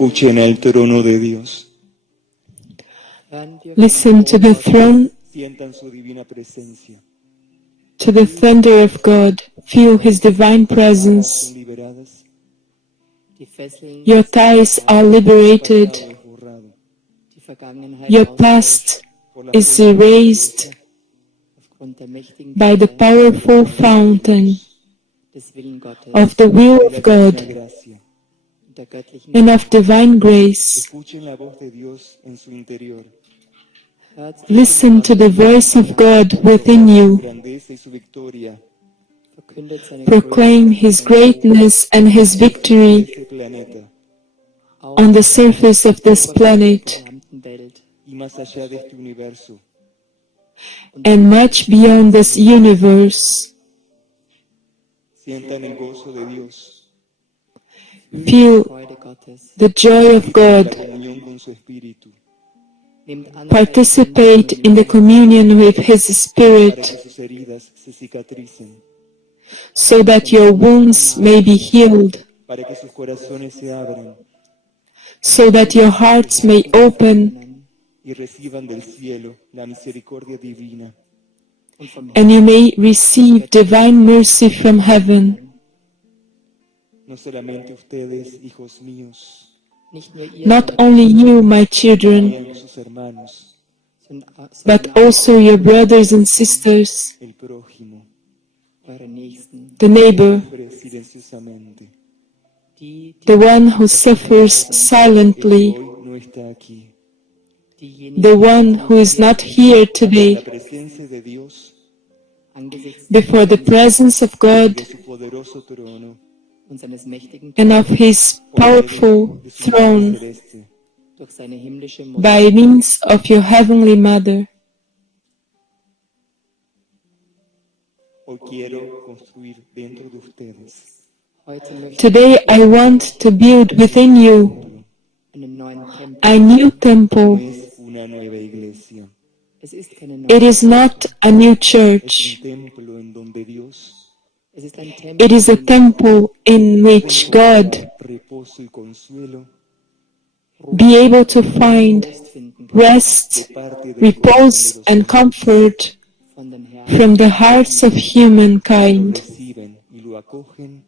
Escuchen el trono de Dios. Listen to the throne, Sientan su divina presencia. to the thunder of God. Feel His divine presence. Son liberadas. Your ties are liberated. Pasado es borrado. Your past is erased by the powerful fountain of the will of God Gracia. and of divine grace. Escuchen la voz de Dios en su interior. Listen to the voice of God within Su you. grandeza y su victoria. Proclaim His greatness and His victory Este planeta on the surface of this planet y más allá de este universo. and much beyond this universe. Sientan el gozo de Dios. Feel the joy of La God. comunión con su espíritu. Participate in the communion with His Para Spirit que sus heridas se cicatricen. so that your wounds may be healed, Para que sus corazones se abran so that your hearts may open y reciban del cielo la misericordia divina. and you may receive divine mercy from heaven. No solamente ustedes, hijos míos, Not only you, my children, también sus hermanos, but also your brothers and sisters, el prójimo, the neighbor, sufre silenciosamente. the one who suffers silently, Hoy no está aquí. the one who is not here La today, presencia de Dios before the presence of y God de su poderoso trono, and of His por medio powerful de su Madre throne celeste. by means of your Heavenly Mother. Hoy quiero construir dentro de ustedes Today I want to build within you a new temple. no es una nueva iglesia, It is not a new es church. un templo en donde Dios It is a temple in which God reposo y consuelo be able to find rest, de parte del repose, corazón de and los comfort from the hearts of humankind reciben y lo acogen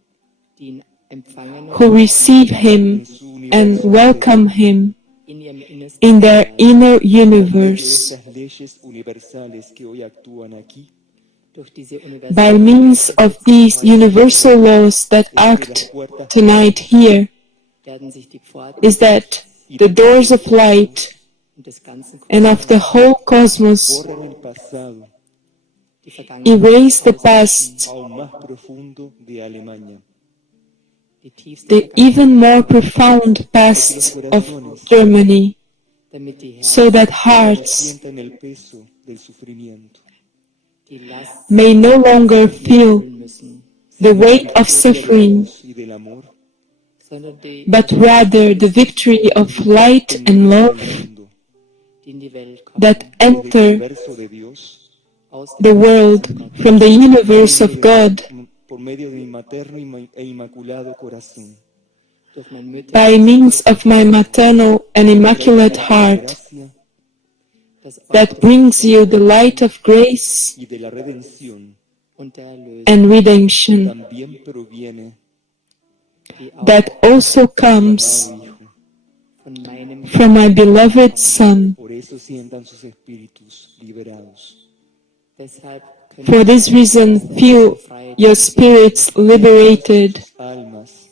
who receive Him en su and universo welcome Him in their inner de universe. estas leyes universales que hoy actúan aquí. By means of these universal laws that act tonight here, is that the doors of light and of the whole cosmos Borran el pasado erase the past, aún más profundo de Alemania. the even more profound past of Germany, so that hearts Sientan el peso del sufrimiento. may no longer feel the weight of suffering, Y del amor but rather the victory of light and love mundo. that Del enter universo de Dios the world from the universe of God por medio de mi materno e inmaculado corazón. by means of my maternal and immaculate heart Gracia that brings you the light of grace y de la redención and redemption también proviene that also comes amado Hijo. from my beloved Son. Por eso sientan sus espíritus liberados. For this reason, feel your spirits liberated, Almas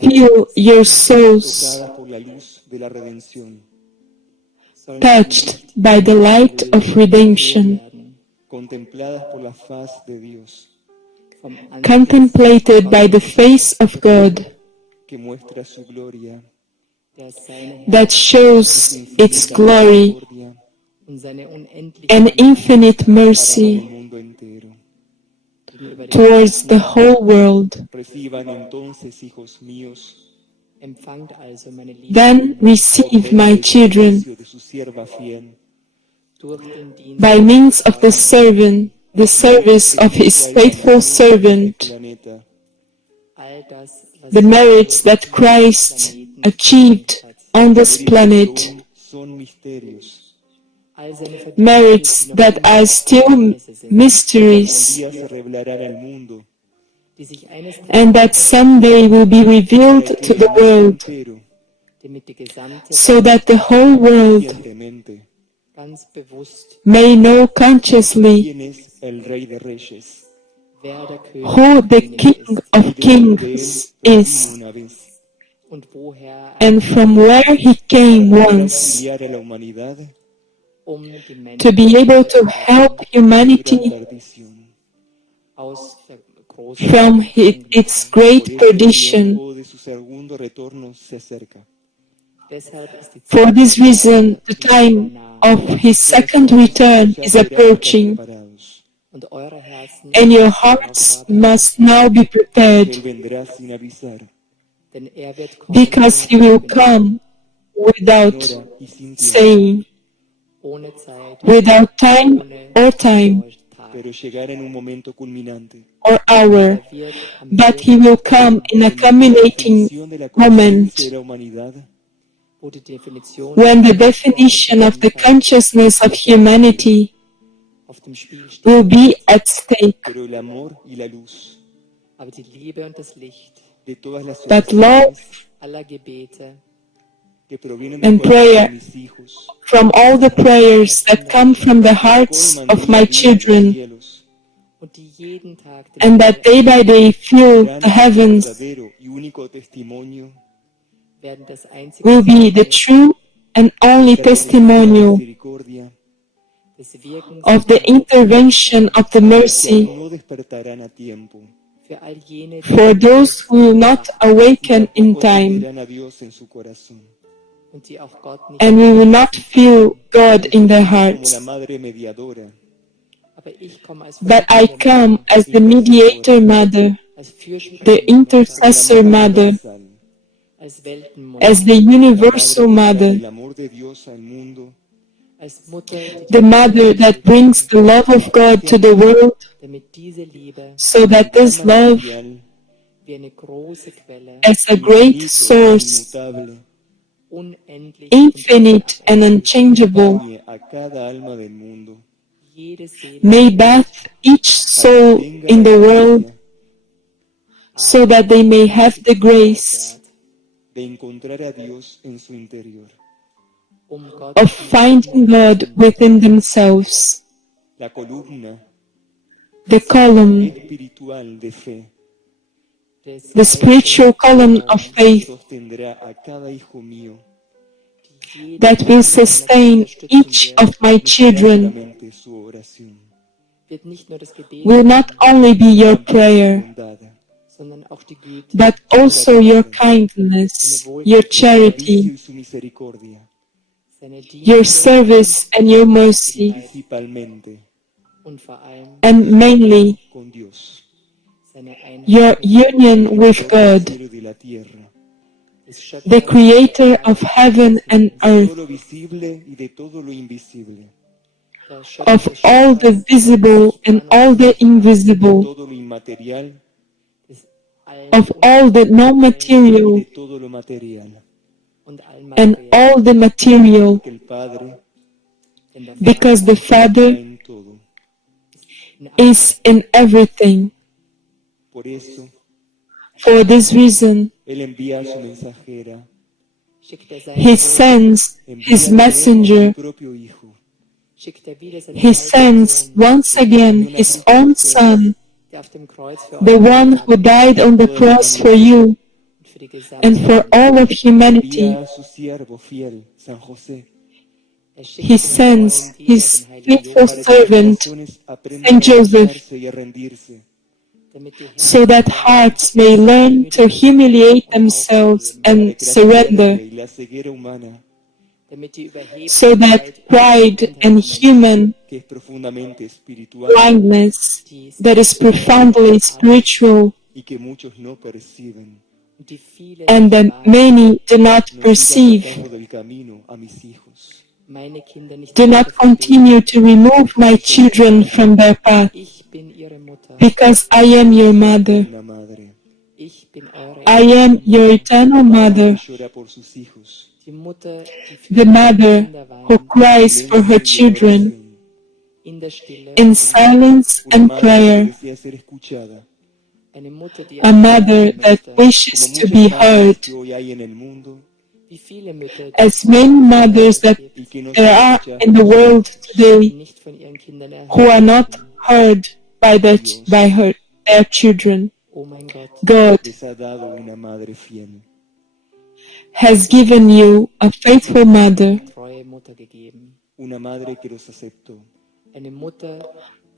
feel your souls tocadas por la luz de la redención, touched by the light of redemption, contempladas por la faz de Dios, contemplated by the face of God que muestra su gloria, that shows its glory misericordia and infinite para el mercy mundo entero. towards the whole world. Reciban entonces, hijos míos, Then receive, my children, de su sierva fiel, by means of the servant, the service of his faithful servant, planeta, the merits that Christ achieved on this planet, son misterios. merits that are still mysteries, Un día se revelarán al mundo and that someday will be revealed to the world, entero, so that the whole world conscientemente, may know consciously quién es el Rey de Reyes. who the King of Kings is, Una vez, and from where he came once, auxiliar a la humanidad to be able to help gran humanity perdición. from its great perdition. O de su segundo retorno se acerca. For this reason, the time of his second return is approaching, Preparados. and your hearts must now be prepared, Él vendrá sin avisar, because he will come without hora y sin tiempo, saying, without time or time pero llegará en un momento culminante. or hour, but he will come in a culminating De la moment conciencia de la humanidad when the definition of the consciousness of humanity will be at stake. pero el amor y la luz de todas las That love que provienen and del corazón prayer de mis hijos, from all the prayers that come from the hearts colman of día my a día los children, cielos, and that day by day fill serán the heavens, verdadero y único testimonio will be the true and only testimonial misericordia of the intervention of the que mercy no despertarán a tiempo, for those who will not awaken in tampoco time, tendrán a Dios en su corazón. and we will not feel God in their Como hearts. la madre mediadora, But I come as the mediator mother, the intercessor mother, as the universal mother, el amor de Dios al mundo, the mother that brings the love of God to the world, so that this love, real, as a great source, inmutable, infinite and unchangeable, bañe a cada alma del mundo, may bathe each soul in the world, so that they may have the grace de encontrar a Dios en su interior. of finding God within themselves. La columna The column, espiritual de fe the spiritual column of faith sostendrá a cada hijo mío, that will sustain each of my children, solamente su oración, will not only be your prayer, bondad, but also your kindness, your charity, y su misericordia, your service and your mercy, principalmente and mainly con Dios, your union with God, cielo y de la tierra, the creator of heaven and de earth, todo lo visible y de todo lo invisible, of all the visible and all the invisible, todo lo inmaterial of all the y non-material de todo lo material, and all the material, que el Padre because the está Father en todo. is in everything. Por eso, For this reason, Él envía a su mensajera, He sends His messenger, su propio Hijo, He sends once again His own Son, the one who died on the cross for you and for all of humanity. envía a su siervo fiel, San José, He sends His faithful servant, corazones aprendan Saint a Joseph, humillarse y a rendirse, so that hearts may learn to humiliate themselves and surrender, y la ceguera humana, so that pride and human que es profundamente espiritual blindness that is profoundly spiritual y que muchos no perciben, and that many do not no sigan perceive, sacando del camino a mis hijos. do not continue to remove my children from their path, because I am your mother. Una madre, I am your eternal mother, que llora por sus hijos, the mother who cries for her silencio y children adoración, in silence una and madre que prayer, desea ser escuchada, a mother that wishes como to muchas be madres heard, que hoy hay en el mundo as many mothers that y que no there son are escuchadas in the por sus world hijos. today who are not heard by their children. God Les ha dado una madre fiel, has given you a faithful mother, una madre que los aceptó,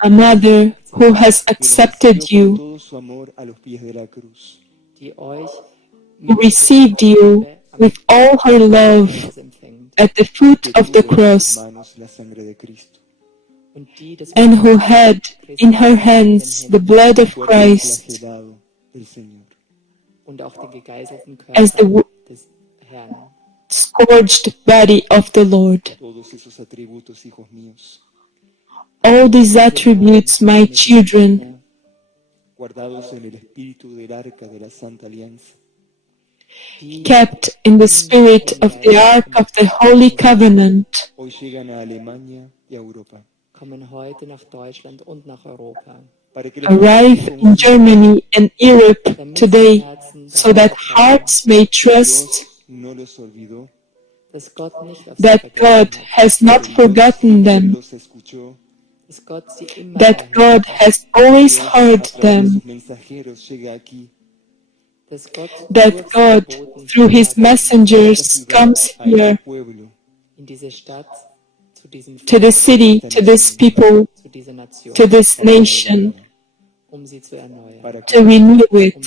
a mother who has que los accepted recibió con you, todo su amor a los pies de la cruz. who received you with all her love at the foot Que of the tuvo en sus cross, manos la sangre de Cristo, and who had in her hands the blood el of cuerpo Christ flagelado del Señor. as the scourged body of the Lord. Todos esos atributos, hijos míos, All these attributes, my children, guardados en el espíritu del arca de la Santa Alianza, kept in the spirit of the Ark of the Holy Covenant, hoy llegan a Alemania y a Europa, para que los arrive corazones in confíen Germany and Europe today, so that hearts may que trust Dios no los olvidó, that God has que not Dios forgotten siempre them, los escuchó, that God has always Dios heard a través de them, sus mensajeros llega aquí, that God, through His messengers, comes a este here pueblo, to the city, to this people, to this nation, para to renew it,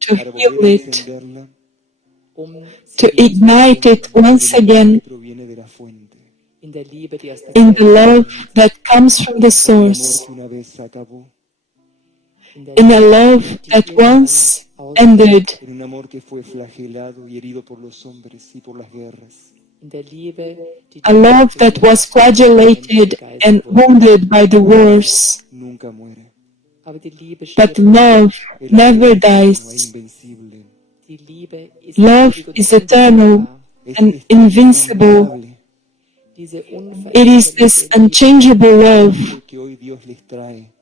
to para heal volver a it, encenderla to ignite it once en el amor que again proviene de la fuente, in the love that comes from the en el amor source, que una vez se acabó, in a love that once ended, en un amor que fue flagelado y herido por los hombres y por las guerras, a love that was flagellated and wounded by the wars. nunca muere. But love El never amor es eterno e dies. invencible, Love is eternal es and invincible. inmutable, It is this unchangeable love, que hoy Dios les trae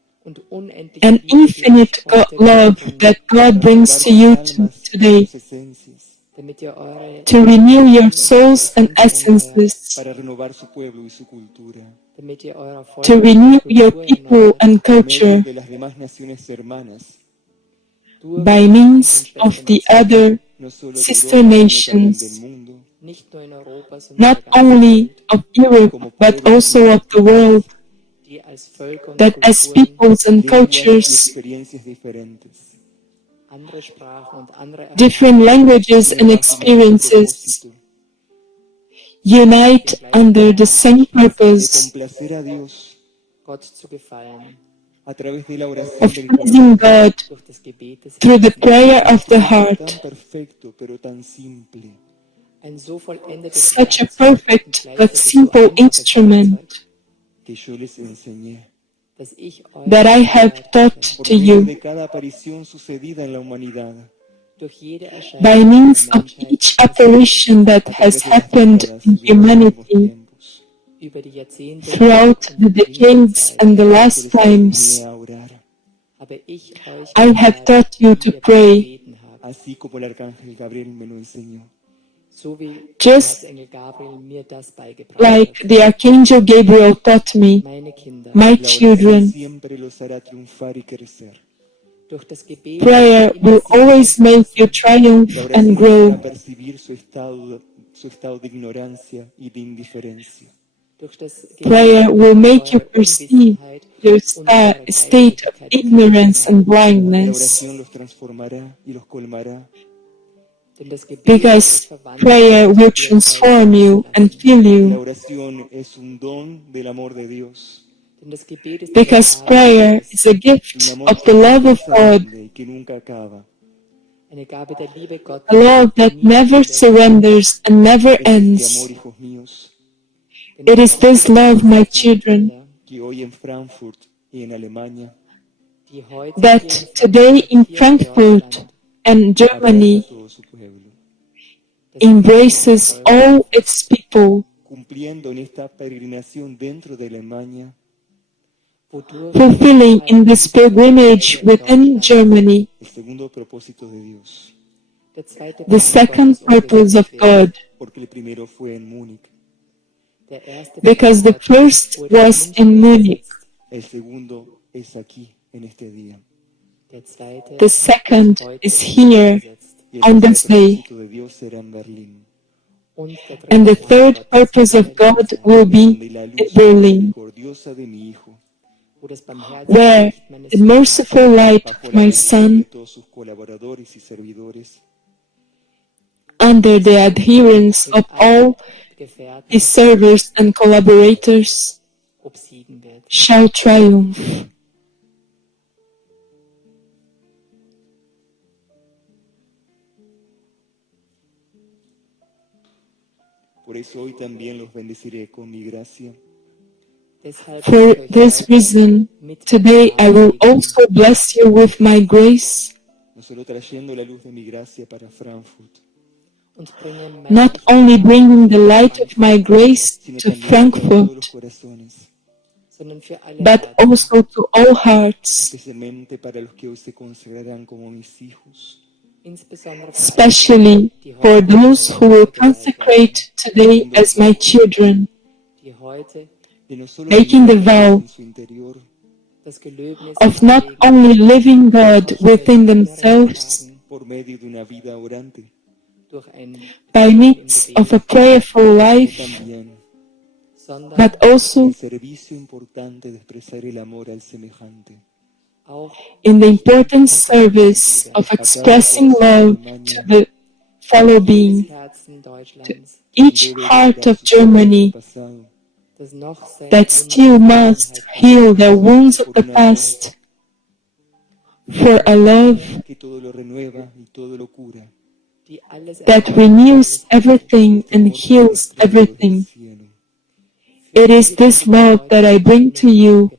an infinite love that God para brings renovar to sus you almas y today, sus esencias, to renew your souls and essences, para renovar su pueblo y su cultura, to renew your people and por medio culture de las demás naciones hermanas, by means of the other no solo de sister Europa, sino también del nations, mundo, not only of Europe, como but pueblos y also of the world, that as peoples and lenguas y cultures, experiencias diferentes, different languages and unen bajo un mismo experiences propósito, unite under the same de purpose complacer a Dios a través de la oración of del pleasing corazón. God through the prayer of the heart, Tan perfecto, pero tan simple, such a perfect but simple instrument que yo les enseñé that I have taught por to medio you de cada aparición sucedida en la humanidad, by means of each apparition that a has través de las happened décadas in y de los últimos humanity tiempos. throughout the decades and the Yo last les enseñé times. a orar, I have taught you to pray, así como el arcángel Gabriel me lo enseñó. just like the Archangel Gabriel taught me, my La oración children. siempre los hará triunfar y crecer. Prayer will always make you triumph La and oración los grow. hará percibir su estado de ignorancia y de indiferencia. Prayer will make you perceive your state of ignorance and Porque la blindness, oración los transformará y los colmará. because prayer will transform you and fill Porque la you, oración es un don del amor de Dios. because prayer is a Un gift amor of the love of God, insaciable y que nunca acaba. a love that never surrenders and never Es este ends. amor, hijos míos, It is this love, my children, que hoy en Frankfurt y en Alemania that today in Frankfurt and Germany abraza a todo su pueblo, embraces all its people, cumpliendo en esta peregrinación dentro de Alemania fulfilling in this pilgrimage within Germany el segundo propósito de Dios, the second purpose of God, porque el primero fue en Múnich, because the first was in Munich, el segundo es aquí en este día. the second is here Y el on tercer this day, propósito de Dios será en Berlín, and the third purpose of God will be donde la in luz Berlin, misericordiosa de mi Hijo, where the merciful light bajo of la my dirección de Son, todos sus colaboradores y servidores, under the adherence of all his servers and collaborators, shall triumph. por eso hoy también los bendeciré con mi gracia, For this reason, today I will also bless you with my grace, no solo trayendo la luz de mi gracia para Frankfurt, not only bringing the light of my grace sino to también para todos los Frankfurt, corazones, but also to all hearts, especialmente para los que hoy se consagrarán como mis hijos, especially for those who will consecrate today as my children, que no solo making the vivirán vow en su interior, of not only living God within themselves por medio de una vida orante, by means of a prayerful sino life, también but also el servicio importante de expresar el amor al semejante. in the important service of expressing love to the fellow being, to each heart of Germany Pasado, that still must heal the wounds of the past, for a love que todo lo renueva y todo lo cura, that renews everything and heals everything. It is this love that I bring to you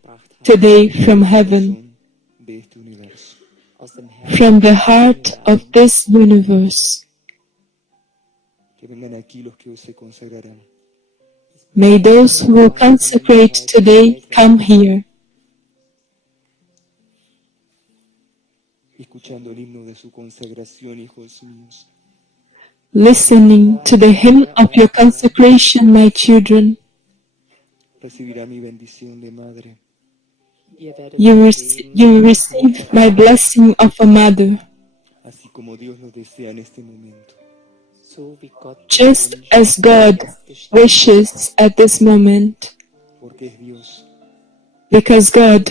today from heaven, de este universo. from the heart of this universe. Que vengan aquí los que hoy se consagrarán, May those who will consecrate today come here, escuchando el himno de su consagración, hijos míos. listening to the hymn of your consecration, my children. Recibirá mi bendición de madre, You will receive my blessing of a mother, así como Dios lo desea en este momento. just as God wishes at this moment, Porque es Dios because God,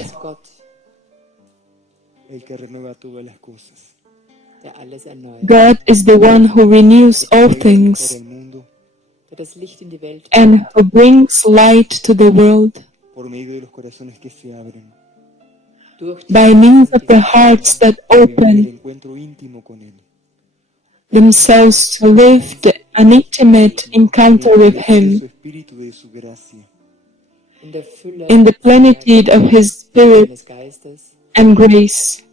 el que renueva todas las cosas. God is the one who renews all Para things el mundo and who brings light to the world por medio de los corazones que se abren. by means of the hearts that Para vivir el open encuentro íntimo con Él. themselves to live an intimate encounter with De Him su espíritu y de su gracia. in the plenitude of His Spirit and grace,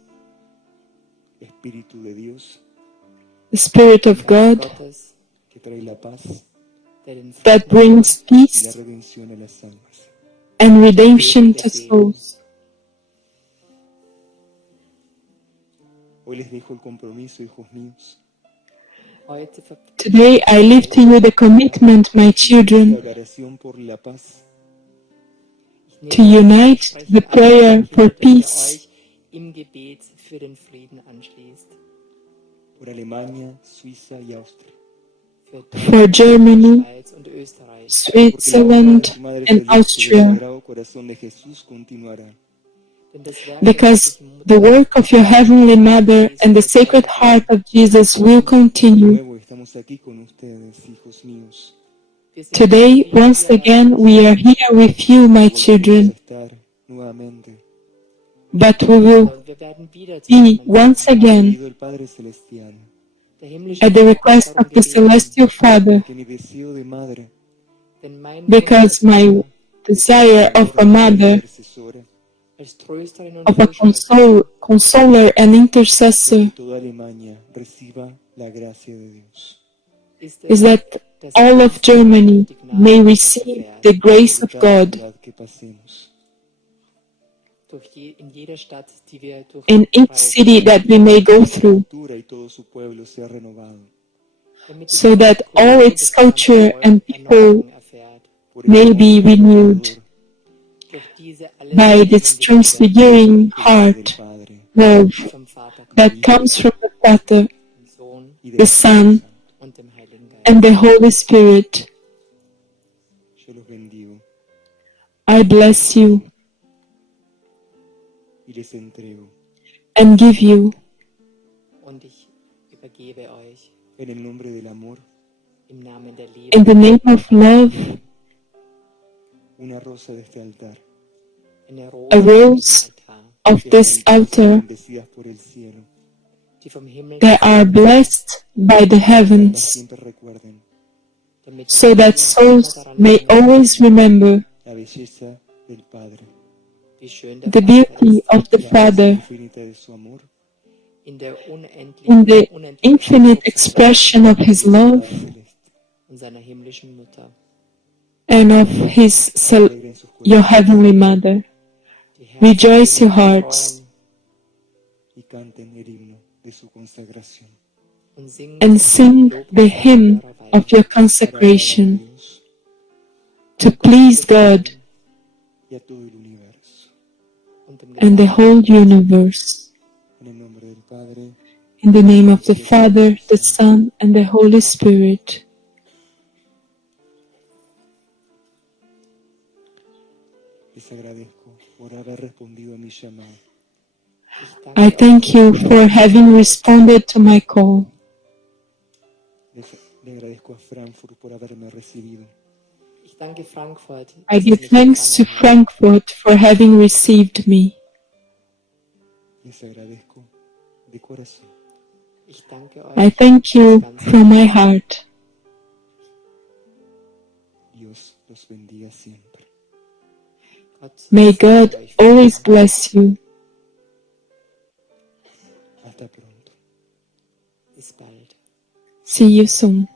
Espíritu de Dios the Spirit of God que trae la paz that brings y la peace redención a las almas. and redemption to souls. Hoy les dejo el compromiso, hijos míos, Today I leave to you the commitment, my la children, oración por la paz, to unite the prayer for peace por Alemania, Suiza y Austria. for Germany, Porque la obra de Switzerland, su Madre and Celeste del Austria, Sagrado Corazón de Jesús continuará. because the work of your Heavenly Mother and the Sacred Heart of Jesus will De continue. nuevo estamos aquí con ustedes, hijos míos. Today, once again, we are here with you, my Volveremos a children, estar nuevamente. but we will be once again Pido el Padre Celestial at the request of the Celestial Father, que mi deseo de madre because my desire of a mother intercesora of a consoler and intercessor Toda Alemania reciba la gracia de Dios. is that all of Germany may receive the grace of Por cada God ciudad que pasemos, in each city that we may go through, cultura y todo su pueblo sea renovado. so that all its culture and people Por may ese be amor renewed renovador by this transfiguring del heart Padre love that comes from the Father, y del the Son, and the Holy Spirit. Yo los bendigo I bless you y les entrego and give you, en el nombre del amor in the name of love, una rosa de este altar, a rose of this altar bendecidas por el cielo, that are blessed by the almas heavens, siempre recuerden so that souls may always remember la belleza del Padre, the beauty of the la Father infinita de su amor in the infinite expression of His love celeste. and of your Heavenly Mother. Rejoice your hearts Y canten el himno de su consagración. and sing the hymn of your consecration Dios to please God y a todo el universo. and the whole universe. En el nombre del Padre, In the name of the Father, the Son, and the Holy Spirit. les agradezco por haber respondido a mi llamado. I thank you for having responded to my call. Le agradezco a Frankfurt por haberme recibido. I give thanks to Frankfurt for having received me. Les agradezco de corazón. I thank you from my heart. Dios los bendiga siempre. May God always bless you. Hasta pronto. See you soon.